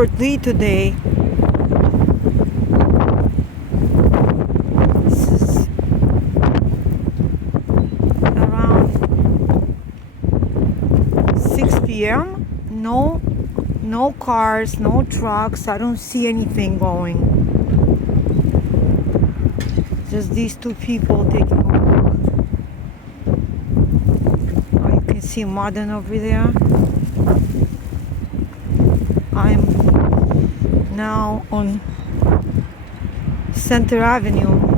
Fort Lee today. This is around 6 p.m. No cars, no trucks. I don't see anything going. Just these two people taking a walk. Oh, you can see Modern over there. I'm now on Center Avenue.